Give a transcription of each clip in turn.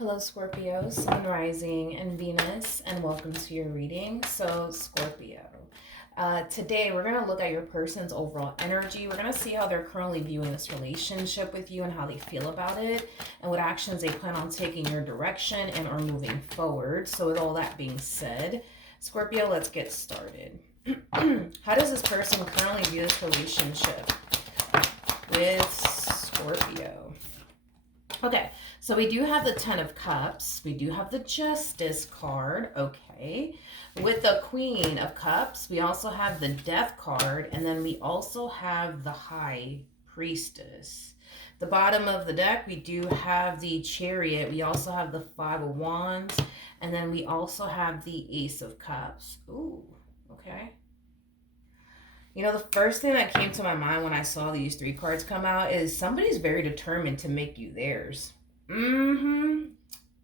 Hello, Scorpio, Sun Rising, and Venus, and welcome to your reading. So, Scorpio, today we're going to look at your person's overall energy. We're going to see how they're currently viewing this relationship with you and how they feel about it, and what actions they plan on taking your direction and or moving forward. So, with all that being said, Scorpio, let's get started. How does this person currently view this relationship with Scorpio? Okay, so we do have the Ten of Cups. We do have the Justice card. Okay. With the Queen of Cups, we also have the Death card. And then we also have the High Priestess. The bottom of the deck, we do have the Chariot. We also have the Five of Wands. And then we also have the Ace of Cups. Ooh, okay. You know, the first thing that came to my mind when I saw these three cards come out is somebody's very determined to make you theirs.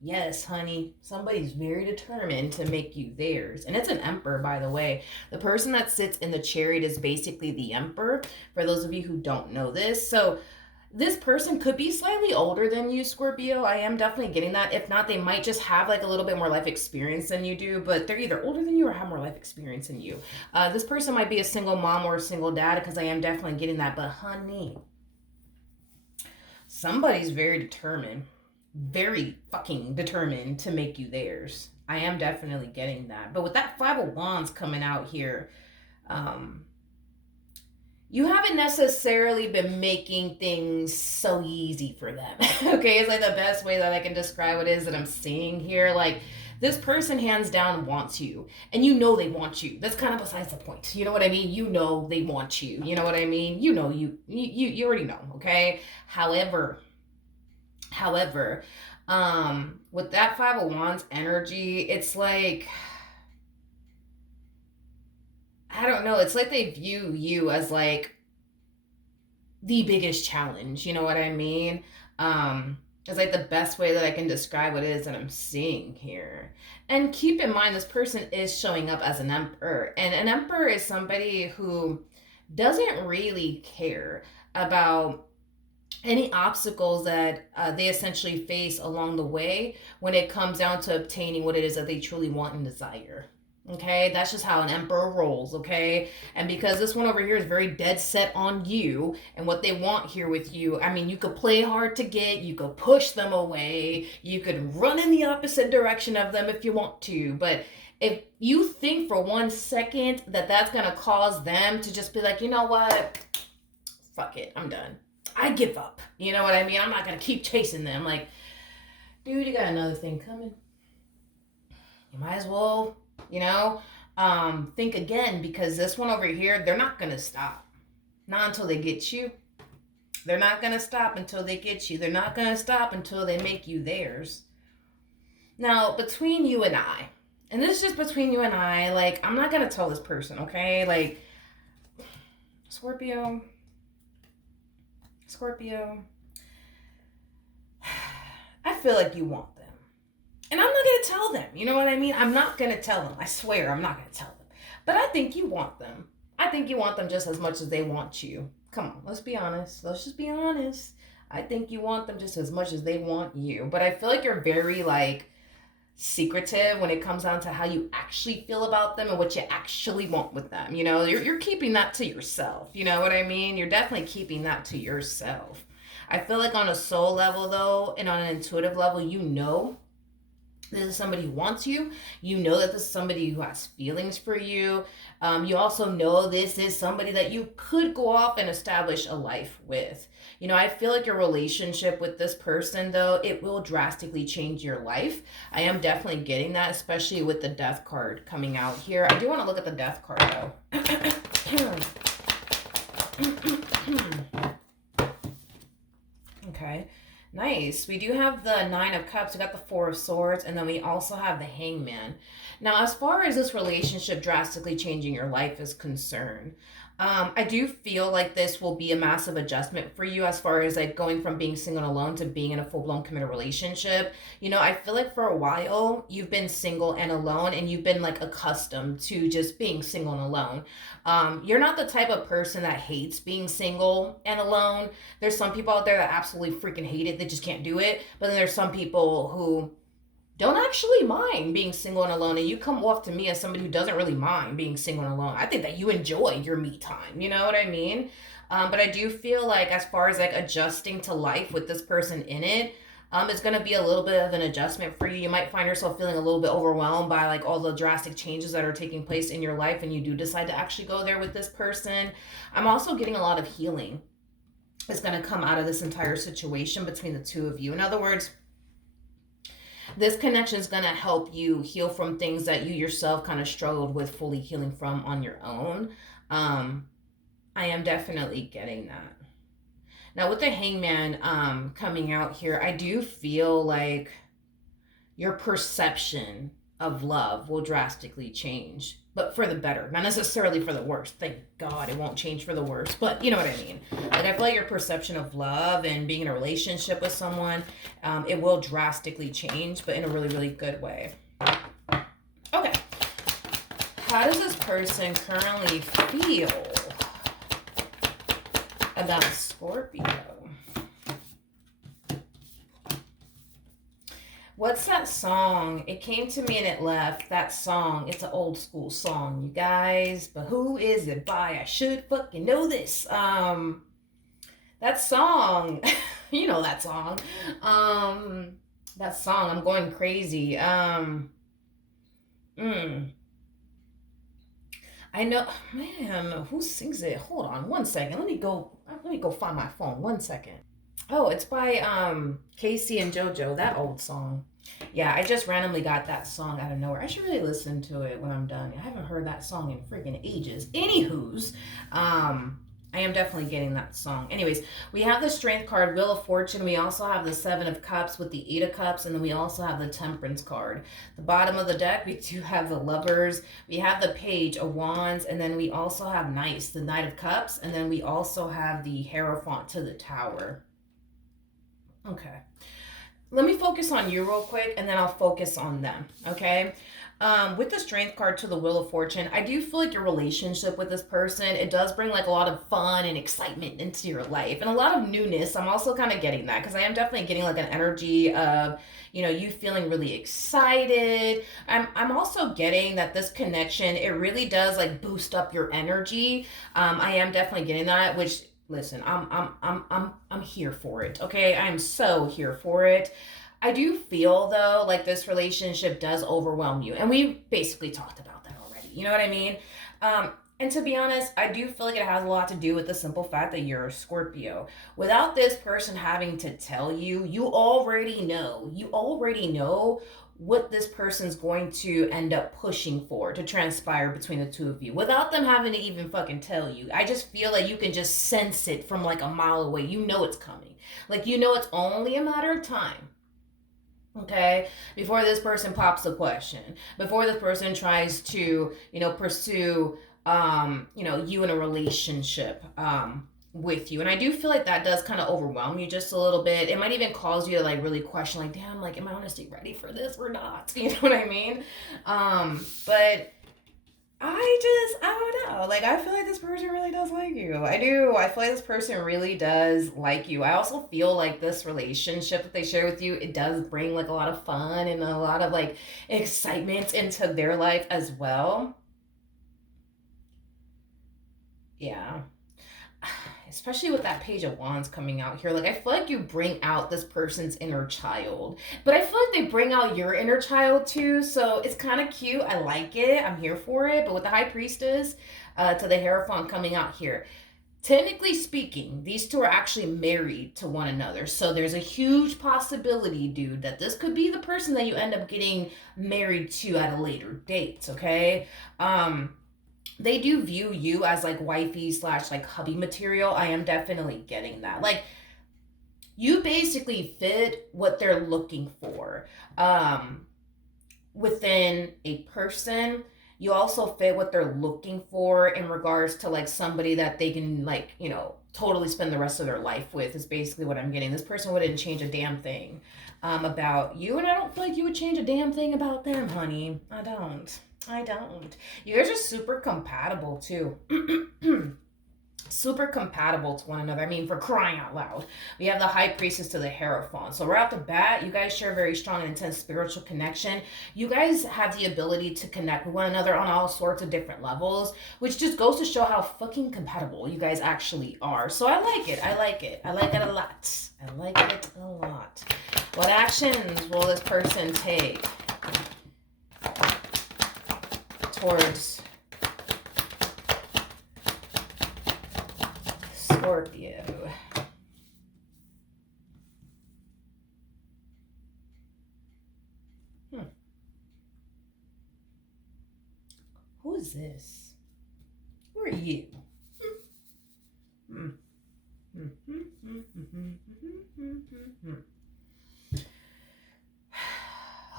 Yes, honey. Somebody's very determined to make you theirs. And it's an emperor, by the way. The person that sits in the chariot is basically the emperor, for those of you who don't know this. So this person could be slightly older than you, Scorpio. I am definitely getting that. If not, they might just have like a little bit more life experience than you do, but they're either older than you or have more life experience than you. This person might be a single mom or a single dad, because I am definitely getting that. But honey, somebody's very fucking determined to make you theirs. I am definitely getting that. But with that Five of Wands coming out here, you haven't necessarily been making things so easy for them. Okay, it's like the best way that I can describe it is that I'm seeing here. Like, this person hands down wants you, and you know they want you. That's kind of besides the point. You know what I mean? You know they want you. You know what I mean? You know you already know. Okay. However, with that Five of Wands energy, it's like, I don't know. It's like they view you as like the biggest challenge. You know what I mean? It's like the best way that I can describe what it is that I'm seeing here. And keep in mind, this person is showing up as an emperor. And an emperor is somebody who doesn't really care about any obstacles that they essentially face along the way when it comes down to obtaining what it is that they truly want and desire. Okay, that's just how an emperor rolls. Okay, and because this one over here is very dead set on you and what they want here with you, I mean, you could play hard to get, you could push them away, you could run in the opposite direction of them if you want to, but if you think for 1 second that that's gonna cause them to just be like, you know what, fuck it, I'm done, I give up, you know what I mean, I'm not gonna keep chasing them, like, dude, you got another thing coming, you might as well, you know, think again, because this one over here, they're not gonna stop, not until they get you. They're not gonna stop until they get you. They're not gonna stop until they make you theirs. Now, between you and this is just between you and I, like, I'm not gonna tell this person, okay, like, Scorpio, I feel like you want them. And I'm not going to tell them. You know what I mean? I'm not going to tell them. I swear I'm not going to tell them. But I think you want them. I think you want them just as much as they want you. Come on, let's be honest. Let's just be honest. I think you want them just as much as they want you. But I feel like you're very, like, secretive when it comes down to how you actually feel about them and what you actually want with them. You know, you're keeping that to yourself. You know what I mean? You're definitely keeping that to yourself. I feel like on a soul level, though, and on an intuitive level, you know this is somebody who wants you. You know that this is somebody who has feelings for you. You also know this is somebody that you could go off and establish a life with. You know, I feel like your relationship with this person, though, it will drastically change your life. I am definitely getting that, especially with the Death card coming out here. I do want to look at the Death card, though. Okay. Nice. We do have the Nine of Cups. We got the Four of Swords, and then we also have the Hangman. Now, as far as this relationship drastically changing your life is concerned, I do feel like this will be a massive adjustment for you as far as like going from being single and alone to being in a full blown committed relationship. I feel like for a while you've been single and alone and you've been like accustomed to just being single and alone. You're not the type of person that hates being single and alone. There's some people out there that absolutely freaking hate it, they just can't do it. But then there's some people who don't actually mind being single and alone, and you come off to me as somebody who doesn't really mind being single and alone. I think that you enjoy your me time, you know what I mean? But I do feel like as far as like adjusting to life with this person in it, it's going to be a little bit of an adjustment for you. You might find yourself feeling a little bit overwhelmed by like all the drastic changes that are taking place in your life, and you do decide to actually go there with this person. I'm also getting a lot of healing is going to come out of this entire situation between the two of you. In other words, this connection is going to help you heal from things that you yourself kind of struggled with fully healing from on your own. um I am definitely getting that. Now with the hangman coming out here, I do feel like your perception of love will drastically change, but for the better, not necessarily for the worse. Thank God it won't change for the worse, but you know what I mean. Like I feel like your perception of love and being in a relationship with someone, it will drastically change, but in a really, really good way. Okay, how does this person currently feel about Scorpio? What's that song? It came to me and it left. That song. It's an old school song, you guys. But who is it by? I should fucking know this. That song. You know that song. That song. I'm going crazy. I know, man. Who sings it? Hold on, one second. Let me go. Let me go find my phone. One second. Oh, it's by Casey and JoJo, that old song. Yeah, I just randomly got that song out of nowhere. I should really listen to it when I'm done. I haven't heard that song in freaking ages. Anywho's, I am definitely getting that song. Anyways, we have the Strength card, Wheel of Fortune. We also have the Seven of Cups with the Eight of Cups, and then we also have the Temperance card. The bottom of the deck, we do have the Lovers. We have the Page of Wands, and then we also have Knights, the Knight of Cups, and then we also have the Hierophant to the Tower. Okay. Let me focus on you real quick and then I'll focus on them. Okay. With the Strength card to the Wheel of Fortune, I do feel like your relationship with this person, it does bring like a lot of fun and excitement into your life and a lot of newness. I'm also kind of getting that because I am definitely getting like an energy of, you feeling really excited. I'm also getting that this connection, it really does like boost up your energy. I am definitely getting that, which, listen, I'm here for it. Okay, I am so here for it. I do feel though like this relationship does overwhelm you, and we basically talked about that already. You know what I mean? And to be honest, I do feel like it has a lot to do with the simple fact that you're a Scorpio. Without this person having to tell you, you already know. You already know what this person's going to end up pushing for to transpire between the two of you without them having to even fucking tell you. I just feel like you can just sense it from like a mile away. You know it's coming. Like, it's only a matter of time. Okay, before this person pops the question, before this person tries to, pursue, you in a relationship, with you. And I do feel like that does kind of overwhelm you just a little bit. It might even cause you to like really question, like, damn, like, am I honestly ready for this or not? You know what I mean? But I don't know. Like, I feel like this person really does like you. I do. I feel like this person really does like you. I also feel like this relationship that they share with you, it does bring like a lot of fun and a lot of like excitement into their life as well. Yeah. Especially with that Page of Wands coming out here, like I feel like you bring out this person's inner child, but I feel like they bring out your inner child too, so it's kind of cute. I like it. I'm here for it. But with the High Priestess to the Hierophant coming out here, technically speaking, these two are actually married to one another, so there's a huge possibility, dude, that this could be the person that you end up getting married to at a later date. Okay. They do view you as like wifey slash like hubby material. I am definitely getting that. Like, you basically fit what they're looking for within a person. You also fit what they're looking for in regards to like somebody that they can like, you know, totally spend the rest of their life with is basically what I'm getting. This person wouldn't change a damn thing about you, and I don't feel like you would change a damn thing about them, honey. I don't. I don't. You guys are super compatible too. Super compatible to one another. I mean, for crying out loud. We have the High Priestess to the Hierophant. So right off the bat, you guys share a very strong and intense spiritual connection. You guys have the ability to connect with one another on all sorts of different levels, which just goes to show how fucking compatible you guys actually are. So I like it. I like it. I like it a lot. I like it a lot. What actions will this person take towards Scorpio? Who is this? Who are you?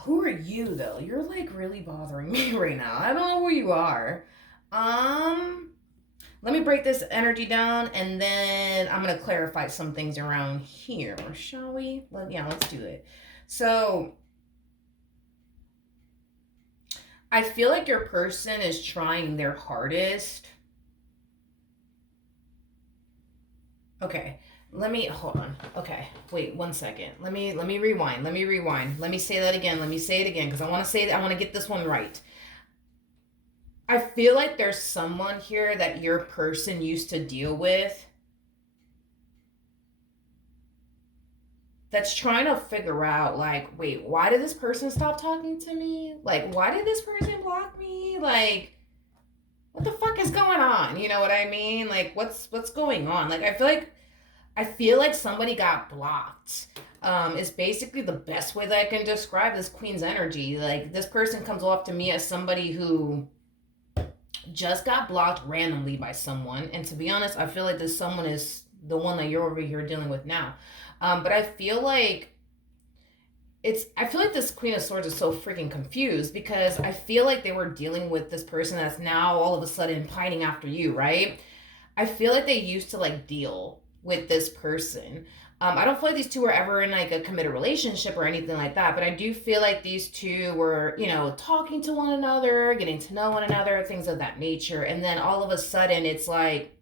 Who are you though? You're like really bothering me right now. I don't know who you are. Let me break this energy down and then I'm gonna clarify some things around here, shall we? Yeah, let's do it. So I feel like your person is trying their hardest. Okay, let me hold on. Okay, wait 1 second. Let me rewind. Let me rewind. Let me say that again. Let me say it again because I want to say that I want to get this one right. I feel like there's someone here that your person used to deal with that's trying to figure out, like, wait, why did this person stop talking to me? Like, why did this person block me? Like, what the fuck is going on? You know what I mean? Like, what's going on? Like, I feel like somebody got blocked. Is basically the best way that I can describe this Queen's energy. Like, this person comes off to me as somebody who just got blocked randomly by someone. And to be honest, I feel like this someone is the one that you're over here dealing with now. But I feel like this Queen of Swords is so freaking confused because I feel like they were dealing with this person that's now all of a sudden pining after you, right? I feel like they used to like deal with this person. I don't feel like these two were ever in like a committed relationship or anything like that, but I do feel like these two were, you know, talking to one another, getting to know one another, things of that nature. And then all of a sudden it's like,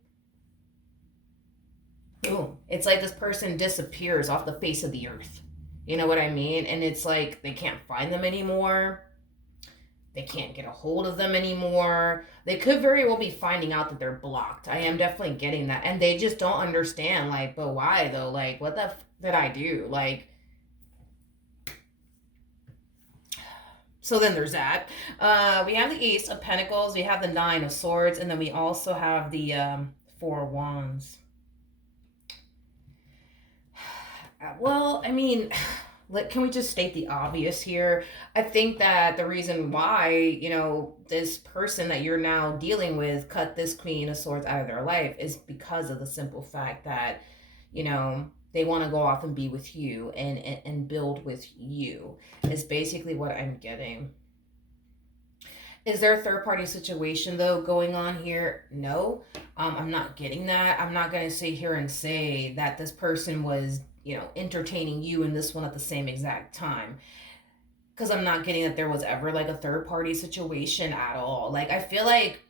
boom, it's like this person disappears off the face of the earth. You know what I mean? And it's like they can't find them anymore. They can't get a hold of them anymore. They could very well be finding out that they're blocked. I am definitely getting that. And they just don't understand, like, but why though? Like, what the did I do? Like, so then there's that. We have the Ace of Pentacles, we have the Nine of Swords, and then we also have the Four of Wands. Well, I mean, can we just state the obvious here? I think that the reason why, you know, this person that you're now dealing with cut this Queen of Swords out of their life is because of the simple fact that, you know, they want to go off and be with you and build with you is basically what I'm getting. Is there a third party situation though going on here? No, I'm not getting that. I'm not going to sit here and say that this person was, you know, entertaining you and this one at the same exact time, because I'm not getting that there was ever like a third party situation at all. Like, I feel like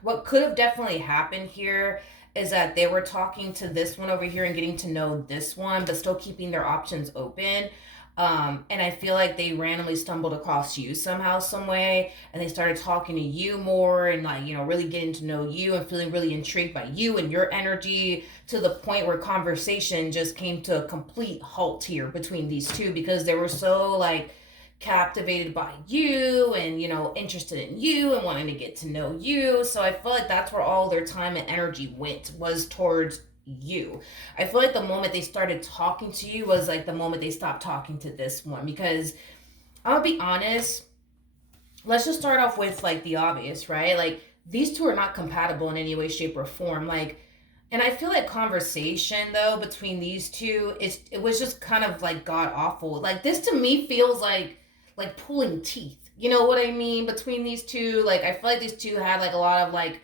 what could have definitely happened here is that they were talking to this one over here and getting to know this one, but still keeping their options open. And I feel like they randomly stumbled across you somehow, some way, and they started talking to you more and, like, you know, really getting to know you and feeling really intrigued by you and your energy, to the point where conversation just came to a complete halt here between these two because they were so, like, captivated by you and, you know, interested in you and wanting to get to know you. So I feel like that's where all their time and energy went, was towards you. I feel like the moment they started talking to you was like the moment they stopped talking to this one, because I'm gonna be honest, let's just start off with like the obvious, right? Like, these two are not compatible in any way, shape, or form. Like, and I feel like conversation though between these two, it was just kind of like god awful. Like, this to me feels like like pulling teeth. You know what I mean? Between these two, like I feel like these two had like a lot of like,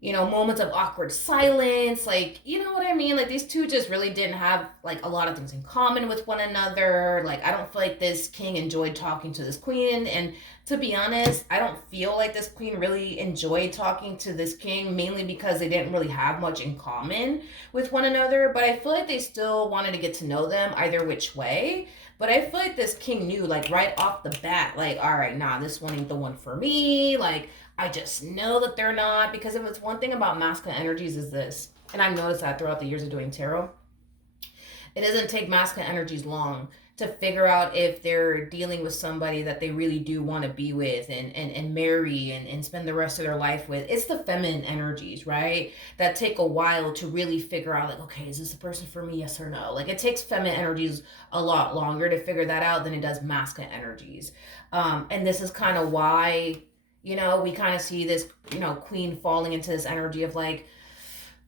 you know, moments of awkward silence. Like, you know what I mean? Like these two just really didn't have like a lot of things in common with one another. Like I don't feel like this king enjoyed talking to this queen. And to be honest, I don't feel like this queen really enjoyed talking to this king, mainly because they didn't really have much in common with one another. But I feel like they still wanted to get to know them either which way. But I feel like this king knew, like right off the bat, like, all right, nah, this one ain't the one for me. Like, I just know that they're not. Because if it's one thing about masculine energies is this, and I've noticed that throughout the years of doing tarot, it doesn't take masculine energies long to figure out if they're dealing with somebody that they really do want to be with and marry and spend the rest of their life with. It's the feminine energies, right? That take a while to really figure out, like, okay, is this a person for me? Yes or no? Like, it takes feminine energies a lot longer to figure that out than it does masculine energies. And this is kind of why, you know, we kind of see this, you know, queen falling into this energy of like,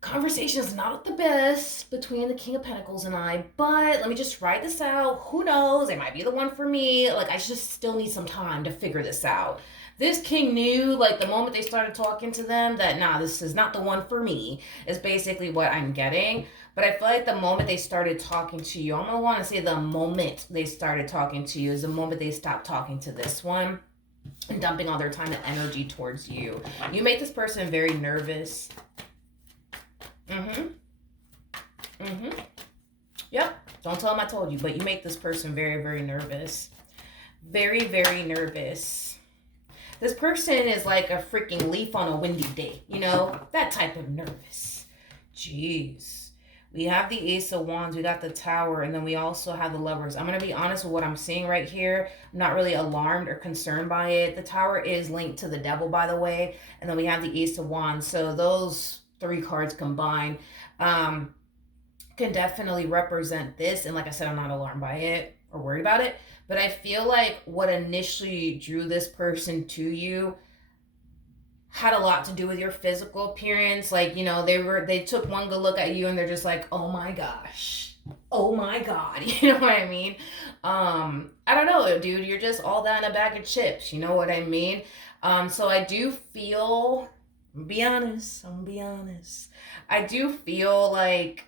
conversation is not the best between the King of Pentacles and I, but let me just write this out. Who knows? It might be the one for me. Like, I just still need some time to figure this out. This king knew, like, the moment they started talking to them that, nah, this is not the one for me, is basically what I'm getting. But I feel like the moment they started talking to you, I'm going to want to say the moment they started talking to you is the moment they stopped talking to this one and dumping all their time and energy towards you. You make this person very nervous. Yep. Don't tell them I told you, but you make this person very, very nervous. Very, very nervous. This person is like a freaking leaf on a windy day, you know? That type of nervous. Jeez. We have the Ace of Wands, we got the Tower, and then we also have the Lovers. I'm going to be honest with what I'm seeing right here. I'm not really alarmed or concerned by it. The Tower is linked to the Devil, by the way, and then we have the Ace of Wands. So those three cards combined can definitely represent this. And like I said, I'm not alarmed by it or worried about it. But I feel like what initially drew this person to you had a lot to do with your physical appearance. Like, you know, they took one good look at you and they're just like, oh my gosh, oh my god, you know what I mean? I don't know, dude, you're just all that in a bag of chips, you know what I mean? So I do feel, I'm gonna be honest, I do feel like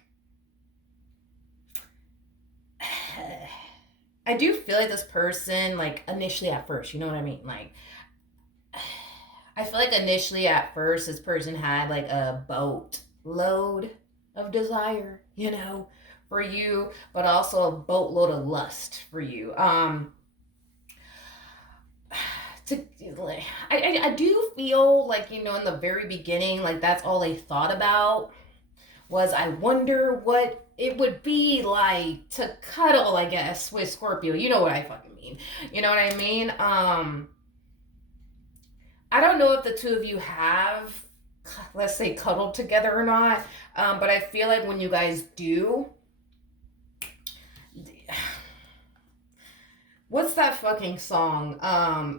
this person, like, initially at first, you know what I mean? Like, I feel like initially at first, this person had like a boatload of desire, you know, for you, but also a boatload of lust for you. I do feel like, you know, in the very beginning, like that's all they thought about was, I wonder what it would be like to cuddle, I guess, with Scorpio. You know what I fucking mean. You know what I mean? I don't know if the two of you have, let's say, cuddled together or not, but I feel like when you guys do, what's that fucking song?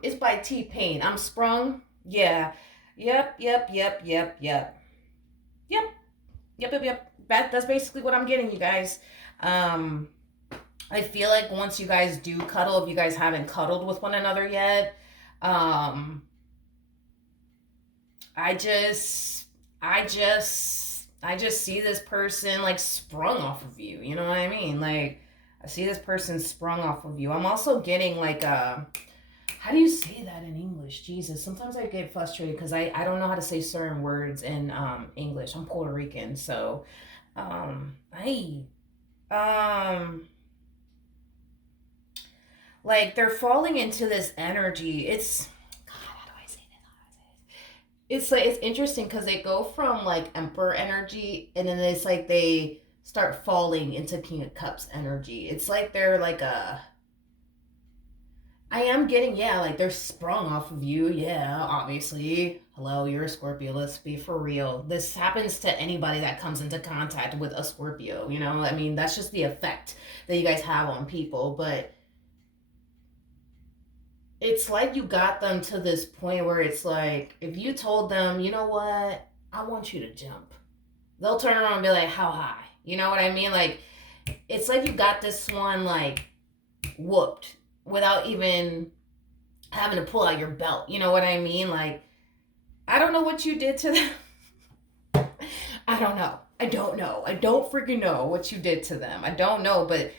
It's by T-Pain. I'm Sprung. Yeah. Yep. That's basically what I'm getting, you guys. I feel like once you guys do cuddle, if you guys haven't cuddled with one another yet, I just see this person like sprung off of you. You know what I mean? Like, I see this person sprung off of you. I'm also getting like how do you say that in English? Jesus, sometimes I get frustrated because I don't know how to say certain words in English. I'm Puerto Rican, so like they're falling into this energy. It's like, it's interesting because they go from like Emperor energy and then it's like they start falling into King of Cups energy. It's like they're like I am getting, yeah, like they're sprung off of you. Yeah, obviously. Hello, you're a Scorpio. Let's be for real. This happens to anybody that comes into contact with a Scorpio, you know? I mean, that's just the effect that you guys have on people. But it's like you got them to this point where it's like, if you told them, you know what, I want you to jump, they'll turn around and be like, how high? You know what I mean? Like, it's like you got this one like whooped without even having to pull out your belt. You know what I mean? Like, I don't know what you did to them. I don't know. I don't know. I don't freaking know what you did to them. I don't know, but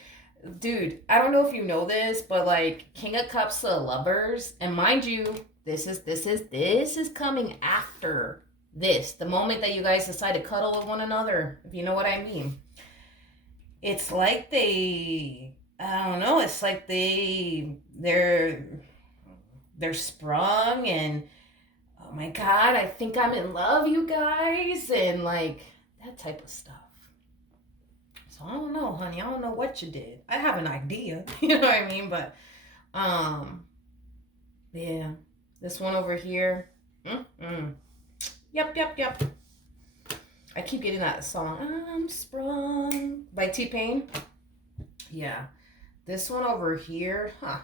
dude, I don't know if you know this, but like King of Cups to Lovers, and mind you, this is coming after this. The moment that you guys decide to cuddle with one another, if you know what I mean. It's like I don't know, it's like they're sprung and oh my god, I think I'm in love, you guys, and like that type of stuff. So I don't know, honey. I don't know what you did. I have an idea, you know what I mean? But um, yeah, this one over here. Mm-mm. Yep. I keep getting that song. I'm Sprung by T-Pain. Yeah, this one over here, huh?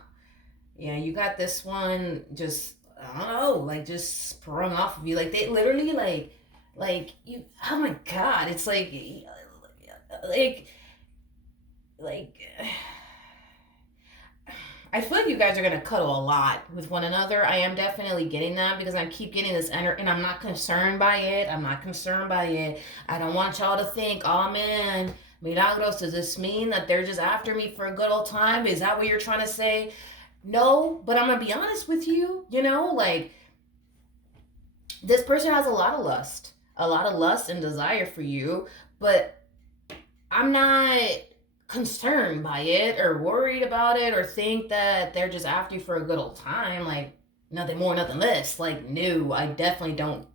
Yeah, you got this one just I don't know, like just sprung off of you. Like they literally like you. Oh my god, it's like like I feel like you guys are gonna cuddle a lot with one another. I am definitely getting that because I keep getting this energy, and I'm not concerned by it. I'm not concerned by it. I don't want y'all to think, oh man, Milagros, does this mean that they're just after me for a good old time? Is that what you're trying to say? No, but I'm gonna be honest with you. You know, like this person has a lot of lust and desire for you, but I'm not concerned by it or worried about it or think that they're just after you for a good old time. Like, nothing more, nothing less. Like, no, I definitely don't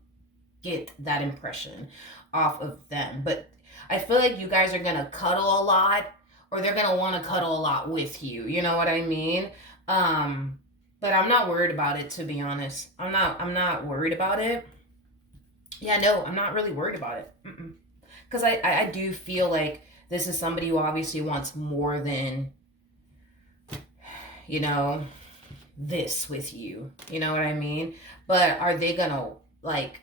get that impression off of them. But I feel like you guys are going to cuddle a lot or they're going to want to cuddle a lot with you. You know what I mean? But I'm not worried about it, to be honest. I'm not worried about it. Yeah, no, I'm not really worried about it. Because I do feel like this is somebody who obviously wants more than, you know, this with you. You know what I mean? But are they gonna like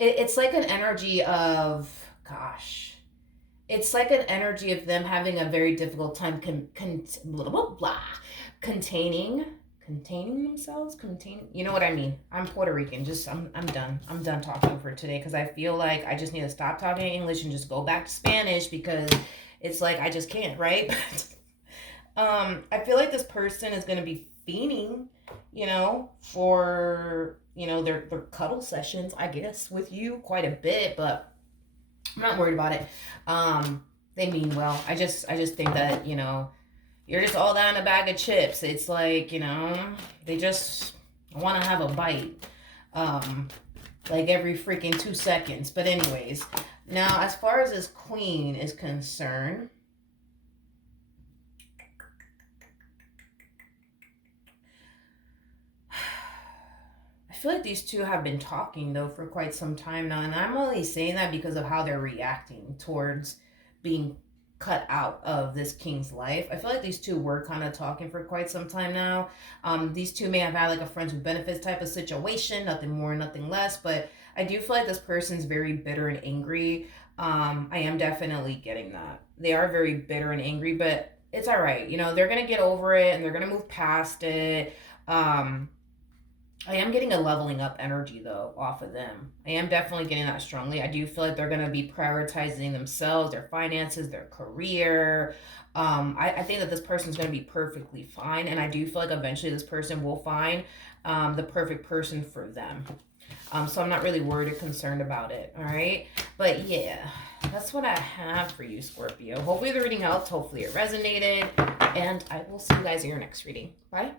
it's like an energy of gosh. It's like an energy of them having a very difficult time blah, blah, blah, containing containing themselves, containing, you know what I mean. I'm Puerto Rican. Just I'm done talking for today because I feel like I just need to stop talking English and just go back to Spanish because it's like I just can't, right? I feel like this person is going to be fiending, for their cuddle sessions, I guess, with you quite a bit, but I'm not worried about it. They mean well. I just think that, you're just all that in a bag of chips. It's like, they just want to have a bite. Like every freaking 2 seconds. But anyways, now as far as this queen is concerned, I feel like these two have been talking though for quite some time now, and I'm only saying that because of how they're reacting towards being cut out of this king's life. I feel like these two were kind of talking for quite some time now. These two may have had like a friends with benefits type of situation, nothing more, nothing less, but I do feel like this person's very bitter and angry. I am definitely getting that. They are very bitter and angry, but it's all right. They're going to get over it and they're going to move past it. I am getting a leveling up energy though off of them. I am definitely getting that strongly. I do feel like they're going to be prioritizing themselves, their finances, their career. I think that this person's going to be perfectly fine. And I do feel like eventually this person will find the perfect person for them. So I'm not really worried or concerned about it. All right. But yeah, that's what I have for you, Scorpio. Hopefully the reading helped. Hopefully it resonated. And I will see you guys in your next reading. Bye.